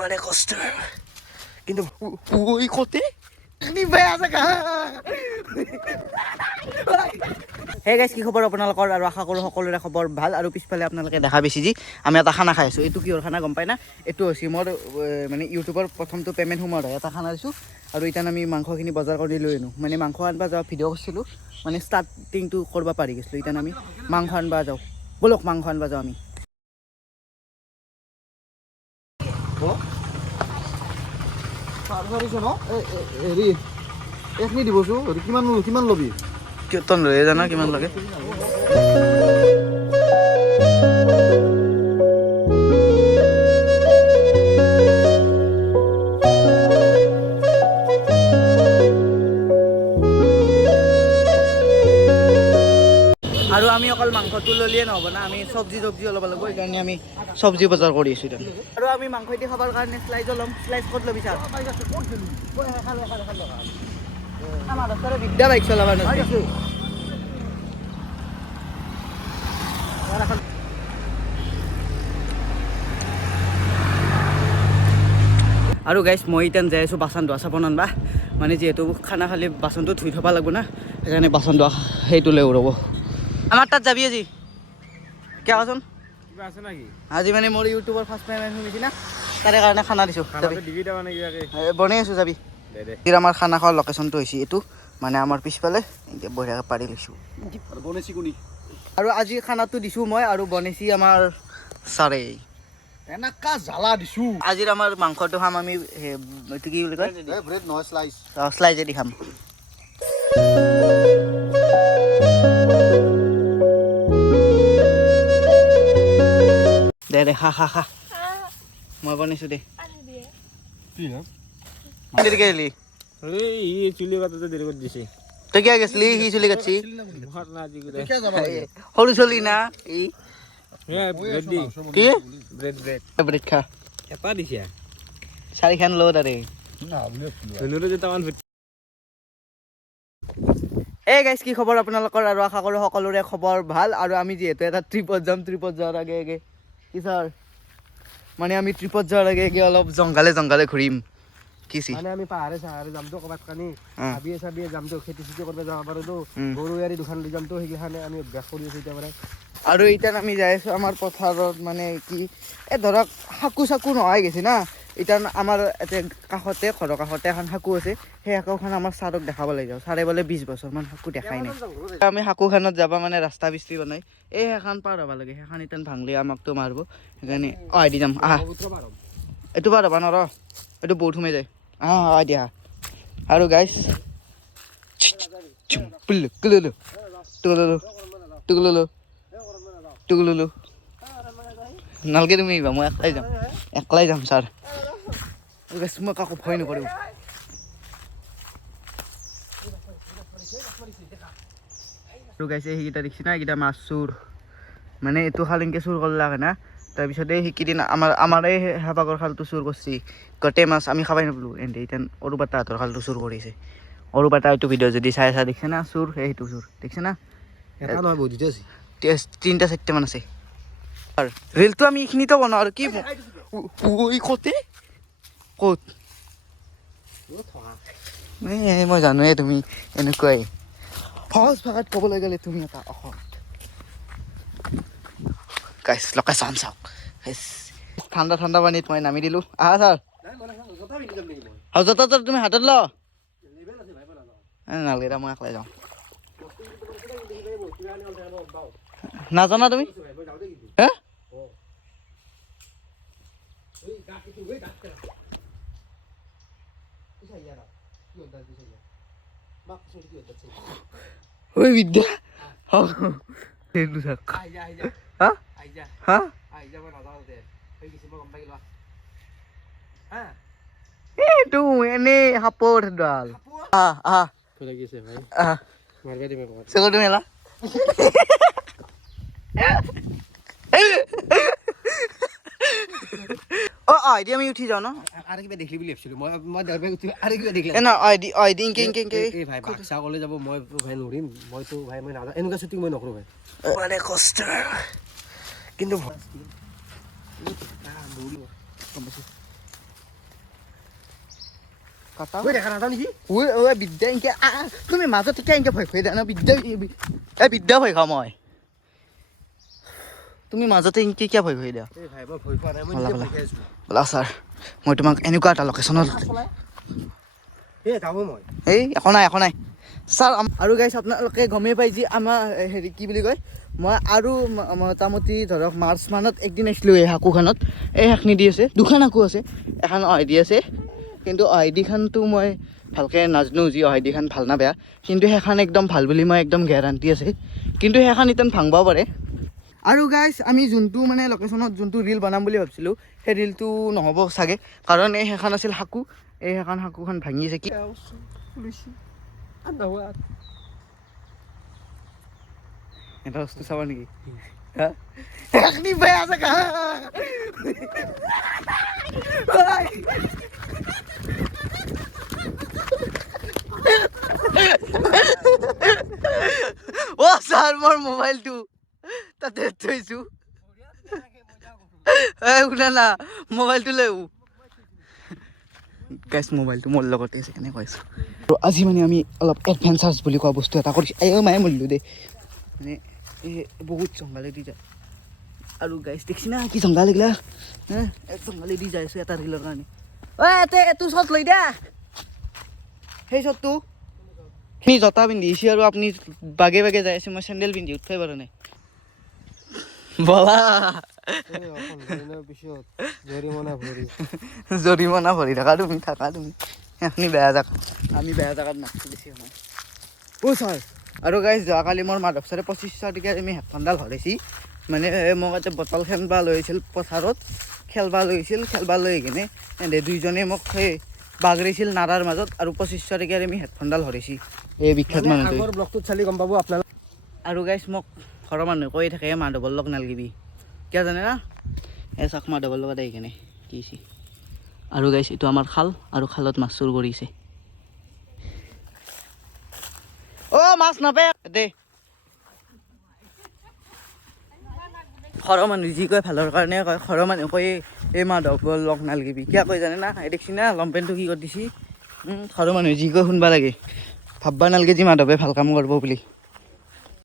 মানে কষ্ট কিন্তু ওই কতে বেয়া জেগা। হে গাইজ, কি খবৰ আপোনালোকৰ? আৰু আশা কৰোঁ সকলোৰে খবৰ ভাল। আৰু পিছফালে আপোনালোকে দেখা পাইছে যি আমি এটা খানা খাই আছোঁ। এইটো কিহৰ খানা গম পাই না? এইটো হৈছে মোৰ মানে ইউটিউবৰ প্ৰথমটো পে'মেণ্ট সোমোৱাৰ হয় এটা খানা দিছোঁ। আৰু এতিয়া আমি মাংসখিনি বজাৰ কৰি লৈ আনো। মানে মাংস আনিব যোৱা ভিডিঅ' কৰিছিলোঁ, মানে ষ্টাৰ্টিংটো কৰিব পাৰি গৈছিলোঁ। এতিয়া আমি মাংস আনিব যাওঁ। ব'লক মাংস আনিব যাওঁ আমি। হেৰি এইখিনি দিবচোন। কিমান ল'বি? তই লৈয়ে জানা কিমান লাগে। আৰু আমি অকল মাংসটো ল'লিয়ে নহ'ব না, আমি চব্জি ল'ব লাগিব। সেইকাৰণে আমি চব্জি বজাৰ কৰি আছোঁ এতিয়া। আৰু আমি মাংস দি খাবৰ কাৰণে শ্লাইজো ল'ম। শ্লাইজ ক'ত ল'বি চা? আমাৰ ৰাস্তাৰে বিদ্যা বাইক চলাব নাজানে। আৰু গাইজ, মই এতিয়া যাই আছোঁ বাচন ধোৱা চাবোন আনবা। মানে যিহেতু খানা খালি বাচনটো ধুই থ'ব লাগিব না, সেইকাৰণে বাচন ধোৱা সেইটো লৈ ৰ'ব। আমাৰ তাত যাবি আজি কিয় কচোন? কিবা আছে নেকি আজি? মানে মোৰ ইউটিউবৰ ফাৰ্ষ্ট পে'মেণ্ট শুনিছি না, তাৰে কাৰণে খানা দিছোঁ। বনাই আছোঁ, যাবি? এতিয়া আমাৰ খানা খোৱাৰ লোকেশ্যনটো হৈছে এইটো, মানে আমাৰ পিছফালে। এতিয়া বঢ়িয়াকৈ পাৰি লৈছোঁ। আৰু আজি খানাটো দিছোঁ মই, আৰু বনাইছি আমাৰ ছাৰে। এনেকা জ্বালা দিছোঁ। আজিৰ আমাৰ মাংসটো খাম আমি, এইটো কি বুলি কয়? ব্ৰেড নহয়, শ্লাইচ। শ্লাইজেদি খাম। দে খা মই বনাইছোঁ দে। দেৰিকে আহিলি? চুলি কাটোতে দেৰি কৰি দিছে। তই কিয় গেছলি? সি চুলি কাটছি। সৰু চলি না ই। কি ব্ৰেড খা? এটা দিছে 4খান ল তাৰে। এই গাইজ, কি খবৰ আপোনালোকৰ? আৰু আশা কৰোঁ সকলোৰে খবৰ ভাল। আৰু আমি যিহেতু এটা ট্ৰিপত যাম, ট্ৰিপত যোৱাৰ আগে কি ছাৰ, মানে আমি ট্ৰিপত যোৱাৰ আগে অলপ জংঘালে ঘূৰিম। মানে আমি পাহাৰে যামতো, ক'ৰবাত কানি চাবিয়ে যামতো, খেতি কৰিব যাব পাৰোঁতো, গৰু গাড়ী দুখন লৈ যামতো, সেইখানে আমি অভ্যাস কৰি আছোঁ এতিয়া মানে। আৰু এতিয়া আমি যাই আছোঁ আমাৰ পথাৰত, মানে কি এই ধৰক সাকু চাকু নোহোৱা গৈছে না। এতিয়া আমাৰ এতিয়া কাষতে, ঘৰৰ কাষতে এখন সাকু আছে। সেই সাকুখন আমাৰ ছাৰক দেখাব লাগে। ছাৰে বোলে 20 বছৰমান সাকু দেখাই নাই। আমি সাকুখনত যাব মানে ৰাস্তা বিস্তি বনাই এই সেইখন পাৰ হ'ব লাগে। সেইখন ইতেন ভাঙলি আমাকতো মাৰিব, সেইকাৰণে দি যাম। এইটো পাৰ হ'ব নোৱাৰ, এইটো বহুত সোমাই যায়। দিয়া। আৰু গাইজ, নালগে তুমি আহিবা, মই একলাই যাম ছাৰ। মই কাকো ভয় নকৰোঁ। আৰু গাইছে সেইকেইটা দেখিছে না, এইকেইটা মাছ চোৰ। মানে এইটো খাল এনেকৈ চুৰ কৰলাকে না, তাৰপিছত এই সেইকেইদিন আমাৰ এই হেপাগৰ খালটো চুৰ কৰিছে। গোটেই মাছ আমি খাবাই নাপালোঁ। এহেঁতে এতিয়া অৰুপাতা হাতৰ খালটো চুৰ কৰিছে। অৰুপাতা এইটো ভিডিঅ' যদি চাই দেখিছে না, চুৰ সেইটো চুৰ দেখিছে না। এটা নহয়, বহুত আছে। 3-4মান আছে। ৰেলটো আমি এইখিনিতো বনাওঁ আৰু কি কতে ক'ত? মই জানোৱে তুমি এনেকুৱাই। সহজ ভাষাত ক'বলৈ গ'লে তুমি এটা অসৎ। গাইছ লোকেশ্যন চাওক। ঠাণ্ডা পানীত মই নামি দিলোঁ। আহা ছাৰ, জোতা তুমি হাতত ল। নালাগে দে, মই একলাই যাওঁ। নাজানা তুমি? হে ঐ বিদ্যা, এইটো এনেই সাপৰ ডাল। তুমি মেলা এতিয়া আমি উঠি যাওঁ ন? আৰু কিবা দেখিলি বুলি ভাবিছিলোঁ মই আৰু কিবা দেখিলোঁ ভাই বাক্সা ক'লে যাব। মই ভাই নৰিম, মইতো ভাই মই নাজানো, এনেকুৱা শ্বুটিং মই নকৰোঁ ভাই। মানে কষ্ট কিন্তু কাটা মই দেখা নাযাওঁ নেকি ঐ ঐ বিদ্যা এনেকে তুমি মাজত এতিয়া এনেকে ভয় দিয়া না বিদ্যা বিদ্যা ভয় খাওঁ মই তুমি মাজতে এনেকে কিয় ভয় দিয়া এই ভাই মই ভয় খোৱা নাই মই নিজে ভয় খাই আছোঁ ব'লা ছাৰ মই তোমাক এনেকুৱা এটা লোকেশ্যনত এই যাবো মই এই একো নাই ছাৰ আৰু গাইছ আপোনালোকে গমেই পাই যে আমাৰ হেৰি কি বুলি কয় মই আৰু মোটামুটি ধৰক মাৰ্চ মানত একদিন আহিছিলোঁ এই হাকুখনত এই শাকনি দি আছে দুখন হাকু আছে এখন অহাইদি আছে কিন্তু অহাইদিখনটো মই ভালকৈ নাজানো যি অহাইদিখন ভাল না বেয়া কিন্তু সেইখন একদম ভাল বুলি মই একদম গেৰাণ্টি আছে কিন্তু সেইখন ইতেন ভাঙবাও পাৰে আৰু গাইছ আমি যোনটো মানে লোকেশ্যনত যোনটো ৰিল বনাম বুলি ভাবিছিলোঁ সেই ৰিলটো নহ'ব চাগে কাৰণ এই সেইখন আছিল হাকু এই সেইখন হাকুখন ভাঙিছে কি এটা বস্তু চাবা নেকি এখনি বেয়া আছে কা অ ছাৰ মোৰ মোবাইলটো তাতে থৈছোঁ এই শুনা না মোবাইলটো লৈ গাইছ মোবাইলটো মোৰ লগতে আছে কেনে কৈছোঁ আৰু আজি মানে আমি অলপ এডভেঞ্চাৰ্ছ বুলি কোৱা বস্তু এটা কৰিছোঁ এই মায়ে মৰিলোঁ দেই মানে এই বহুত জংঘালে দি যায় আৰু গাইছ দেখছি না কি জংঘাল এইগিলা জংঘালে দি যাই আছোঁ এটা ৰিলৰ কাৰণে ঐ এইটো শ্বট লৈ দিয়া সেই শ্বটটো আপুনি জোতা পিন্ধি আহিছে আৰু আপুনি বাগে বাগে যাই আছে মই চেণ্ডেল পিন্ধি উঠিবই পৰা নাই বলা জৰিমনা ভৰি থাকা তুমি আপুনি বেয়া জেগা আমি বেয়া জেগাত নাচোঁ বেছি সময় অ' ছাৰ আৰু গাইছ যোৱাকালি মোৰ মাধৱ ছাৰে 2500 টকীয়া আমি হেডফোনডাল হৰাইছি মানে মোক ইয়াতে বটল খেলবা লৈ আহিছিল পথাৰত খেলবা লৈ আহি কিনে এনে দুইজনে মোক সেই বাগৰিছিল নাৰাৰ মাজত আৰু 2500 টকীয়াৰ আমি হেডফোনডাল হৰাইছি এই বিখ্যাত মানুহটো ব্লগটোত চালি গম পাব আপোনালোক আৰু গাইছ মোক ঘৰৰ মানুহে কৈ থাকে মাধৱৰ লগ নালগিবি কিয় জানে না এই চাক মাধৱৰ লগত আহি কেনে কিছে আৰু গাইছ এইটো আমাৰ খাল আৰু খালত মাছ চুৰ কৰিছে অ' মাছ নাপায় দে ঘৰৰ মানুহ যি কয় ভালৰ কাৰণে কয় ঘৰৰ মানুহে কয় এই মাধৱৰ লগ নালগিবি কিয় কয় জানে না এই দেখছি না লম্পেণ্টটো কি কৰি দিছি ঘৰৰ মানুহে যি কয় শুনবা লাগে ভাববা নালাগে যে মাধৱে ভাল কাম কৰিব বুলি